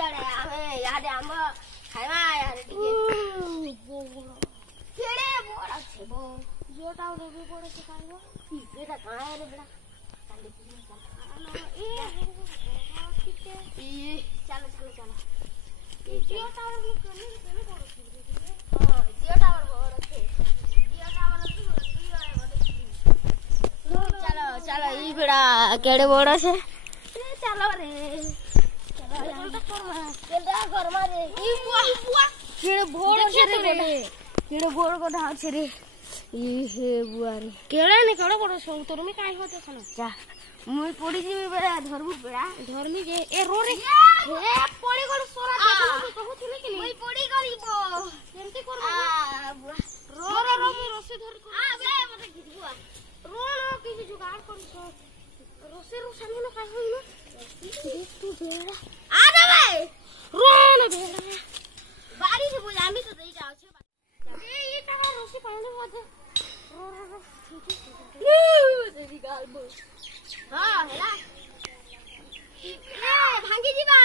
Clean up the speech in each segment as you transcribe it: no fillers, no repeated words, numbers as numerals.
यारे आमे यादे आम खाइमा यारे टिके केड़े बोड़ा छे बो जोटा रे भी बोड़ा से खाइबो बेटा कहां रे बेटा चल ए चलो चलो चलो जियो टावर में कने कने बोड़ा छे हां जियो टावर बोड़ा छे जियो टावर चलो चलो ई बेड़ा केड़े बोड़ा छे चलो रे केड़े भोड़ को ढाल छे रे ई हे बुआरी केड़े ने केड़े बड़ सौ तोर में काई होते खन जा मुई पड़ी जीबे बेड़ा धरबु बेड़ा धरमी जे ए रो रे ए पड़ी गड़ सोरा देखो कहू थिले कि मुई पड़ी गरीबो केमती करबो बुआ रो रो रो मुई रस्सी धर आ बे मते घिचबुआ रो रो कि जुगाड़ करू सो रस्सी रो सामने न काई होइनो तू बेड़ा आ दे रो न बेड़ा बारी से बोल आमी तो दई जाओ छे ए ये कहां रस्सी पाने होते रो रो रो तेरी गाल बो हां हेला ए भांगी जीबा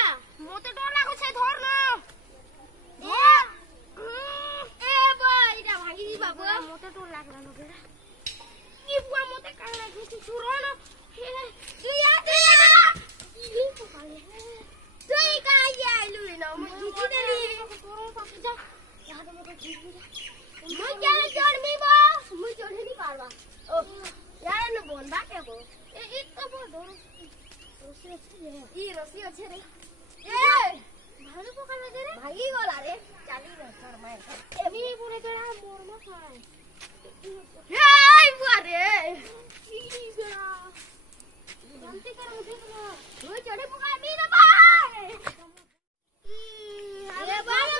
मोते डर लागो छे धर न धर ए बा इटा भांगी जीबा बो मोते डर लागला न बेड़ा ई बुआ मोते कान लागे छे छुरो न तू याद रे ई तो काले तू का आइलु न म जीती देली तोरो पास जा याद मोते जीती जा मैं क्या चढ़मी बा मैं चढ़े नहीं पारवा ओ यार न बोल बाटे बो ए तो बो रस्सी अच्छे रे ई रस्सी अच्छे रे ए भाई को काला रे भाई वाला रे चाली रे सर मैं ए भी पूरे गड़ा मोर में खाए ए बुआ रे ई गड़ा जल्दी कर मुझे ना मैं चढ़े पुका भी ना भाई अरे बाबा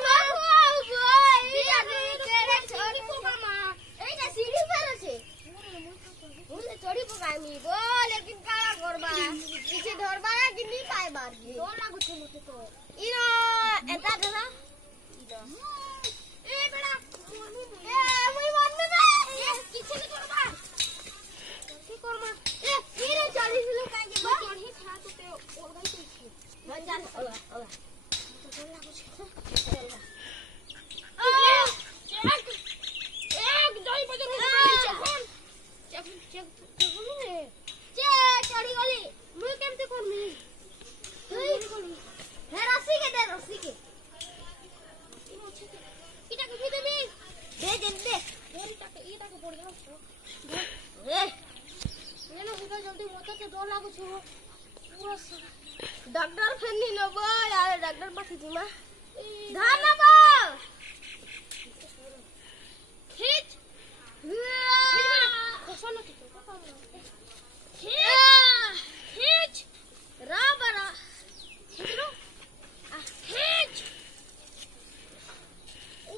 चढ़ी पकामी बो लेकिन काला करबा पीछे धरबा कि नहीं पाए बार की तो लागु छे मते तो इनो एता देना इनो ए बेटा ए मुई मन ना ए किछे नहीं करबा की करबा ए इनो चढ़ी दिलु काई के बो चढ़ी खा तो ते ओलगाई तो छी मन जान ओला ओला तो लागु छे एक दई बजे चखन चख चढ़ी गली मुई केमते करमी हे रस्सी के दे रस्सी के इटा के भी देबी दे दे दे इटा के बढ़िया छो ए येलो हिटा जल्दी मोता के डर लागु छो पूरा डॉक्टर फन्नी नबो यार डॉक्टर पास जिमा धान नबो खींच कोसो न खींच राबरा खींच लो खींच ओ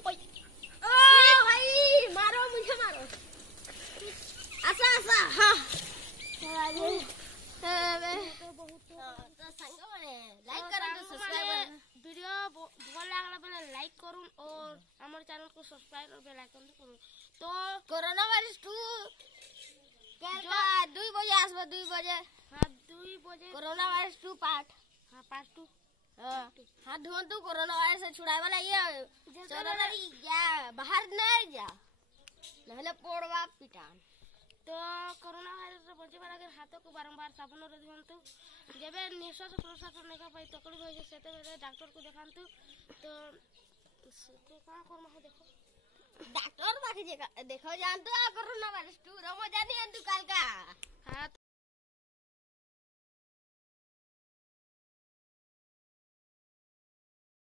भाई मारो मुझे मारो आसा आसा हां चलो तो संग माने लाइक करन सब्सक्राइब वीडियो भल लागला बेले लाइक करूं और हमर चैनल को सब्सक्राइब और बेल आइकन करूं तो कोरोना वायरस 2 केलका 2 बजे आसबो 2 बजे हां 2 बजे कोरोना वायरस 2 पार्ट हां पार्ट 2 हां धोन तू कोरोना वायरस से छुड़ाए वाला ये चोररी या बाहर नहीं जा नहले पोड़वा पिटान तो कोरोना वायरस से बचे वाला के हाथों को बारंबार साबुन रे धोंतु जेबे निश्वास प्रश्वास नेका पाई तकलीफ होय जे सेते बेले डॉक्टर को देखांतु तो का करम हो देखो डॉक्टर बाकी देखो जानतो कोरोना वायरस 2 रो मजा नहीं अंतु काल का